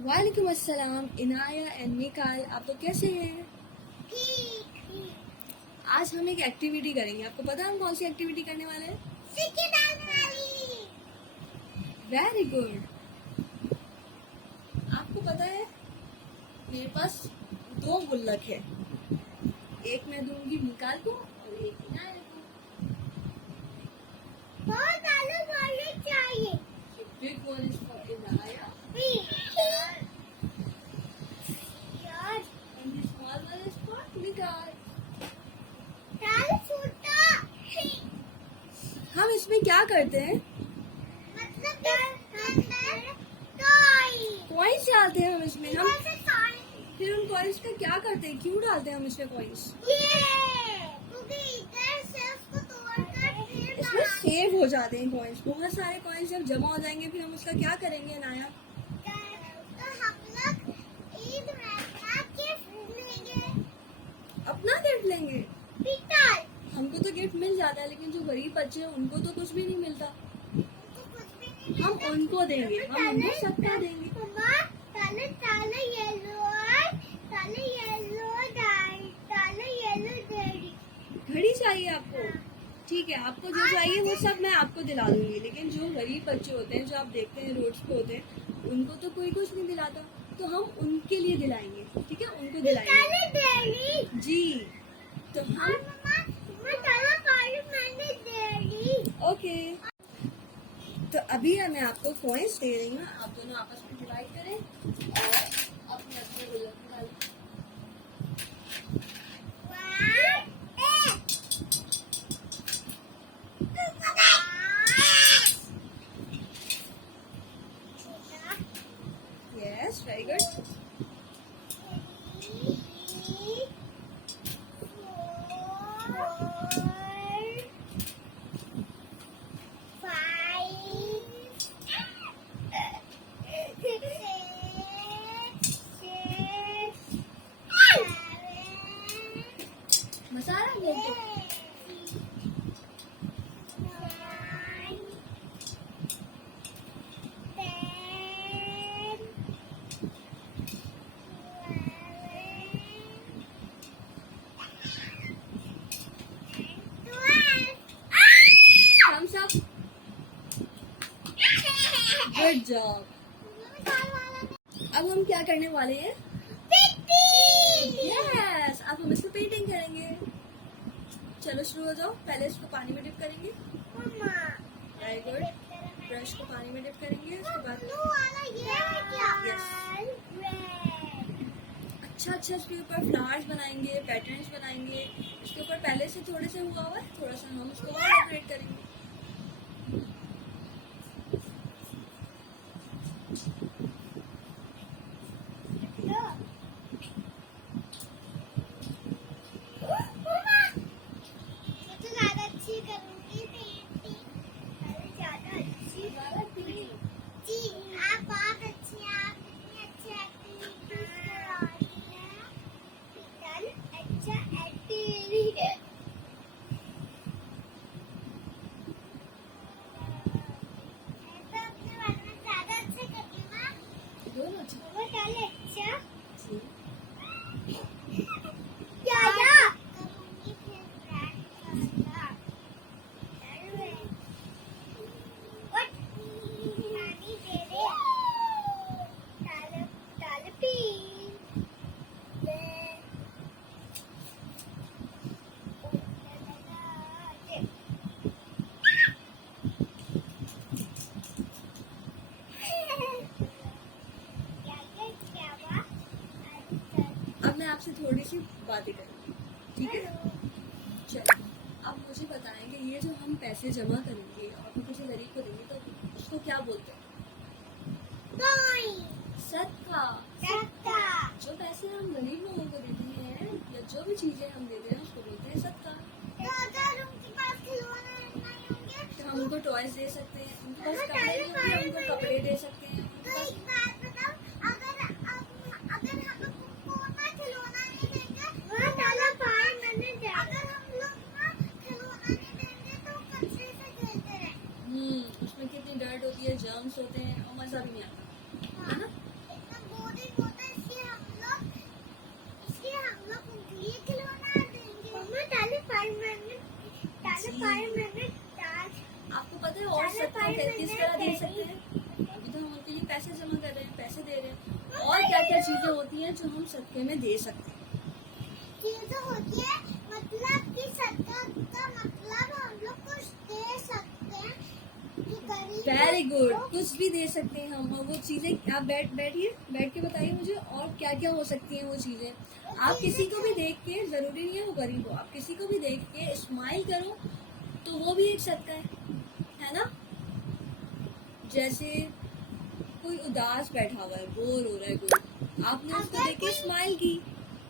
वालेकुम अस्सलाम इनाया एंड मिकाल, आप लोग कैसे हैं? ठीक। आज हम एक एक्टिविटी करेंगे। आपको पता है हम कौन सी एक्टिविटी करने वाले हैं? सिक्के डालने वाली। Very good. आपको पता है मेरे पास 2 गुल्लक है, एक मैं दूंगी मिकाल को और एक इनाया को। बहुत अलग वाले चाहिए। Big one is for Inaya यार and the small one is for Mikaal. डाल छोटा। हम इसमें क्या करते हैं? मतलब टॉय। कॉइन्स डालते हैं हम इसमें। हम फिर उन कॉइन्स का क्या करते हैं? क्यों डालते हैं हम इसमें कॉइन्स? क्योंकि इधर से उसको तोड़कर फिर इसमें सेव हो जाते हैं कॉइन्स। बहुत सारे कॉइन्स जब जमा हो जाएंगे फिर हम उसका क्या करेंगे नाया? तो हम लोग ईद में गिफ्ट लेंगे। अपना गिफ्ट लेंगे। पिटाई हमको तो गिफ्ट मिल जाता है, लेकिन जो गरीब बच्चे हैं उनको तो कुछ भी नहीं मिलता। उनको कुछ भी नहीं हम उनको देंगे, हम उनको सबका देंगे। ताले ताले येलो डेरी। घड़ी चाहिए आपको? ठीक है, आपको जो चाहिए वो सब मैं आपको दिला दूंगी, लेकिन जो गरीब बच्चे होते हैं जो आप देखते हैं रोड्स पे होते हैं उनको तो कोई कुछ नहीं दिलाता, तो हम उनके लिए दिलाएंगे। ठीक है, उनको दिलाएंगे जी। तो हम ओके। तो अभी मैं आपको कॉइन्स दे रही हूँ, आप दोनों आपस में डिवाइड करें और अपने अपने गुल्लक में डालें। Yes, very good. मसाला बोल दो। Thumbs up. Good job. अब हम क्या करने वाले हैं? यस, अब हम इसको पेंटिंग करेंगे। चलो शुरू हो जाओ। पहले इसको पानी में डिप करेंगे। Very good. ब्रश को पानी में डिप करेंगे, उसके बाद अच्छा इसके ऊपर फ्लावर्स बनाएंगे, पैटर्न्स बनाएंगे। इसके ऊपर पहले से थोड़े से हुआ हुआ है, थोड़ा सा हम उसको और डेकोरेट करेंगे। दोनों अच्छा। अब मैं आपसे थोड़ी सी बातें करूँगी, ठीक है? चलो, अब मुझे बताएंगे ये जो हम पैसे जमा करेंगे और हम किसी गरीब को देंगे तो उसको क्या बोलते हैं? सदका। जो पैसे हम गरीब लोगों को देते हैं या जो भी चीजें हम देते हैं उसको बोलते हैं सदका। तो हम उनको टॉयज दे सकते हैं, उनके पास कपड़े नहीं होंगे उनको कपड़े दे सकते हैं। उसमें कितनी डर्ट होती है, जर्म्स होते हैं और मजा भी नहीं आता, है ना? ताले जी। पाए मैंने ताल आपको पता है और सदका किस तरह दे सकते हैं? अभी तो हम उनके लिए पैसे जमा कर रहे हैं, पैसे दे रहे हैं, और क्या क्या चीजें होती हैं जो हम सदके में दे सकते हैं। चीज होती है, मतलब कि सदका का मतलब हम लोग कुछ दे सकते हैं कि गरीब वेरी गुड, को- कुछ भी दे सकते हैं हम, और वो चीजें आप बैठिए, बैठ के बताइए मुझे और क्या क्या हो सकती हैं वो चीजें। आप किसी को भी देख के, जरूरी नहीं है वो गरीब हो, आप किसी को भी देख के स्माइल करो तो वो भी एक सदका है ना? जैसे कोई उदास बैठा हुआ है, बोर हो रहा है कोई, आपने उसको अगर देख के कोई- स्माइल की,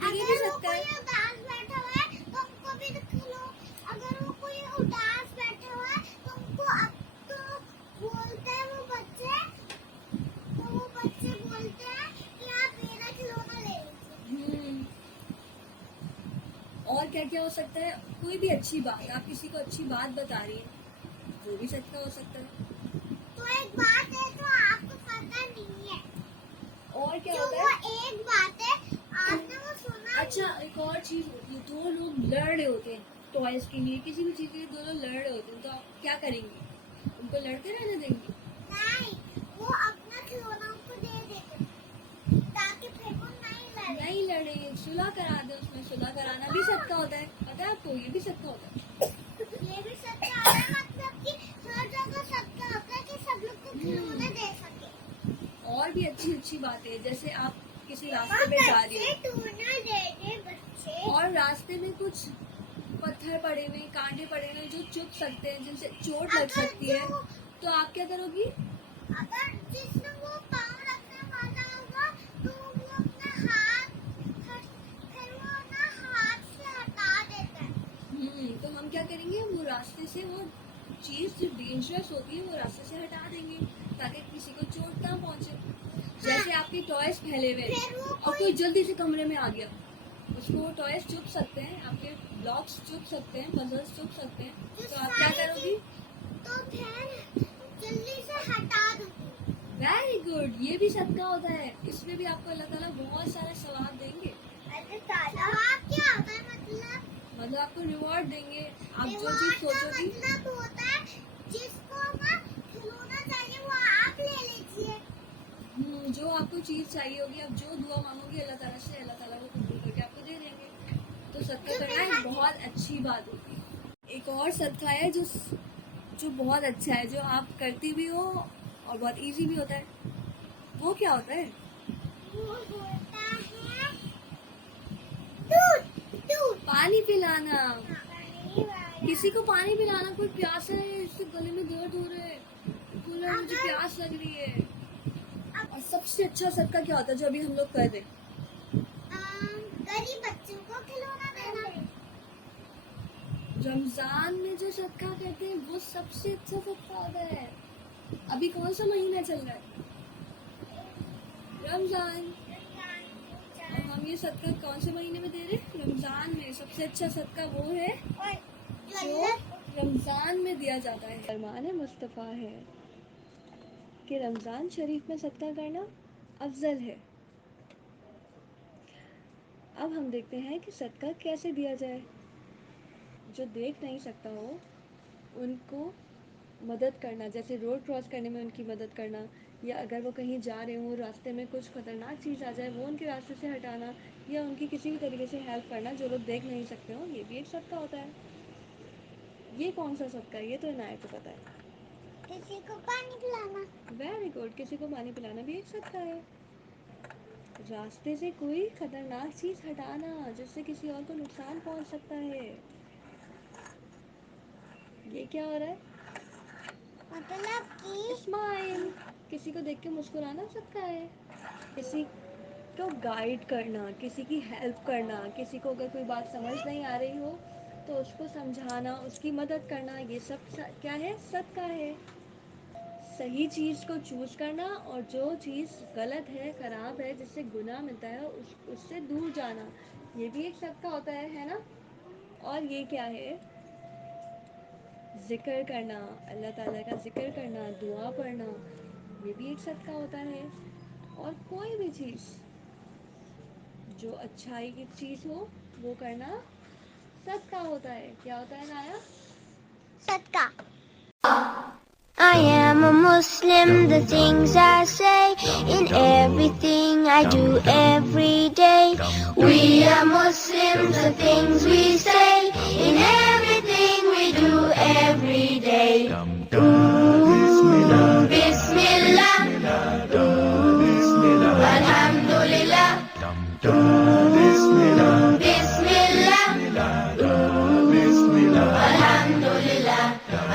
तो ये भी अगर वो सदका कोई है। उदास बैठा हुआ है तो हमको भी खिलो। अगर वो कोई उदास बैठा हुआ है तो हमको अब तो बोलते हैं वो बच्चे, तो वो बच्चे बोलते हैं कि आप मेरा खिलौना ले लीजिए। और क्या क्या हो सकता है? कोई भी अच्छी बात, आप किसी को अच्छी बात बता रही हैं, वो भी सदका हो सकता है। तो एक बात है तो आपको पता नहीं है, और क्या जो होता वो है? एक बात है आपने वो सुना अच्छा, एक और चीज होती है, दो लोग लड़ रहे होते हैं टॉयज के लिए, किसी भी चीज के लिए दो लोग लड़ रहे होते हैं, तो आप क्या करेंगे? उनको लड़ते रहने देंगे? नहीं, वो अपना खिलौना उनको दे देते ताकि फिर वो नहीं लड़े। नहीं लड़े, सुलह करा दे, उसमें सुलह कराना भी सदका होता है, पता है आपको? ये भी सदका होता है। ये भी सदका होता है, मतलब कि हर जगह सदका होता है कि सब लोग को खिलौने दे सके। और भी अच्छी अच्छी बातें, जैसे आप किसी रास्ते पे जा रही हो टूना दे दे बच्चे। और रास्ते में कुछ पत्थर पड़े हुए, कांटे पड़े हुए जो चुभ सकते हैं, जिनसे चोट लग अगर सकती है, जो- तो आप क्या करोगी? अगर जिसने वो पाँव रखने वाला होगा तो वो अपना फिर वो ना हाथ से हटा देता है। तो हम क्या करेंगे, वो रास्ते से वो चीज जो डेंजरस होती है वो रास्ते से हटा देंगे, ताकि किसी को चोट ना पहुंचे। जैसे आपके टॉयज फैले हुए हैं, फिर वो और कोई जल्दी से कमरे में आ गया, उसको वो टॉयज चुभ सकते हैं, आपके ब्लॉक्स चुभ सकते हैं, पजल्स चुभ सकते हैं, जो तो आप क्या सारी करोगी? तो फिर जल्दी से हटा दूंगी। वेरी गुड, ये भी सदका होता है, इसमें भी आपको अल्लाह ताला बहुत सारे सवाब देंगे, अरे ताला क्या होता है, मतलब आपको रिवॉर्ड देंगे, आप जो रिवॉर्ड चीज का सोचोगी। मतलब होता है जिसको ना खिलौना चाहिए वो आप ले लीजिए। जो आपको चीज चाहिए होगी, आप जो दुआ मांगोगी अल्लाह ताला से, अल्लाह ताला वो कबूल करके आपको दे देंगे। तो सदका करना एक बहुत अच्छी बात होती है। एक और सदका है जो जो बहुत अच्छा है, जो आप करती भी हो और बहुत इजी भी होता है। वो क्या होता है? वो होता है दूध। दूध पानी पिलाना। पानी वाला। किसी को पानी पिलाना, कोई प्यासा है, इससे गले में दर्द हो रहा है, बोला मुझे प्यास लग रही है। और सबसे अच्छा सदका क्या होता है जो अभी हम लोग कर रहे हैं? गरीब बच्चों को खिलौना देना। रमजान में जो सदका करते हैं वो सबसे अच्छा सदका होता है। अभी कौन सा महीना चल रहा है? रमजान। और हम ये सदका कौन से महीने में दे रहे हैं? रमजान में। सबसे अच्छा सदका वो है और जो रमजान में दिया जाता है। फरमान मुस्तफ़ा है कि रमजान शरीफ में सदका करना अफजल है। अब हम देखते हैं कि सदका कैसे दिया जाए। जो देख नहीं सकता हो उनको मदद करना, जैसे रोड क्रॉस करने में उनकी मदद करना, या अगर वो कहीं जा रहे हो रास्ते में कुछ खतरनाक चीज़ आ जाए वो उनके रास्ते से हटाना, या उनकी किसी भी तरीके से हेल्प करना जो लोग देख नहीं सकते हो, ये भी एक सदका होता है। ये कौन सा सदका है? ये तो इनायत को पता है। किसी को पानी पिलाना। वेरी गुड, किसी को पानी पिलाना भी एक सदका है। रास्ते से कोई खतरनाक चीज़ हटाना जिससे किसी और को नुकसान पहुंच सकता है, ये क्या हो रहा है? मतलब कि स्माइल। किसी को देख के मुस्कुराना सदका है। किसी को गाइड करना, किसी की हेल्प करना, किसी को अगर कोई बात समझ नहीं आ रही हो तो उसको समझाना, उसकी मदद करना, ये सब क्या है? सदका है। सही चीज़ को चूज करना और जो चीज़ गलत है, खराब है, जिससे गुनाह मिलता है उससे दूर जाना, ये भी एक सदका होता है ना? और ये क्या है? जिक्र करना, अल्लाह ताला का जिक्र करना, दुआ पढ़ना, ये भी एक सदका होता है। और कोई भी चीज़ जो अच्छाई की चीज़ हो वो करना सदका होता है। क्या होता है नाया? Sadka. I am a Muslim, the things I say, in everything I do every day. We are Muslims, the things we say, in everything we do every day. Ooh, Bismillah, ooh, Alhamdulillah, ooh, Bismillah, ooh, Alhamdulillah,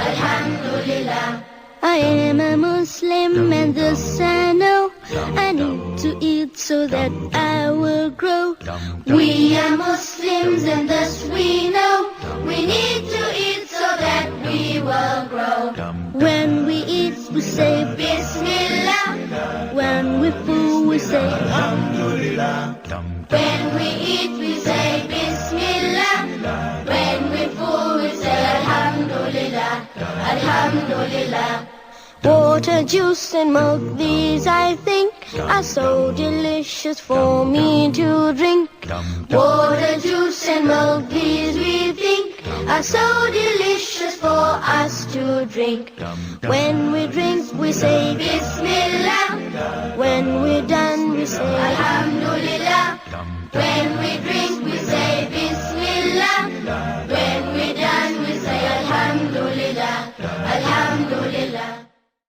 Alhamdulillah. I am a Muslim and this I know. I need to eat so that I will grow. We are Muslims and thus we know. We need to eat so that we will grow. When we eat we say Bismillah. When we fool we say Alhamdulillah. When we eat we say Bismillah. When we fool we say Alhamdulillah. Alhamdulillah. Water, juice and milk, these I think are so delicious for me to drink. Water, juice and milk, these we think are so delicious for us to drink. When we drink we say Bismillah. When we're done we say Alhamdulillah. When we drink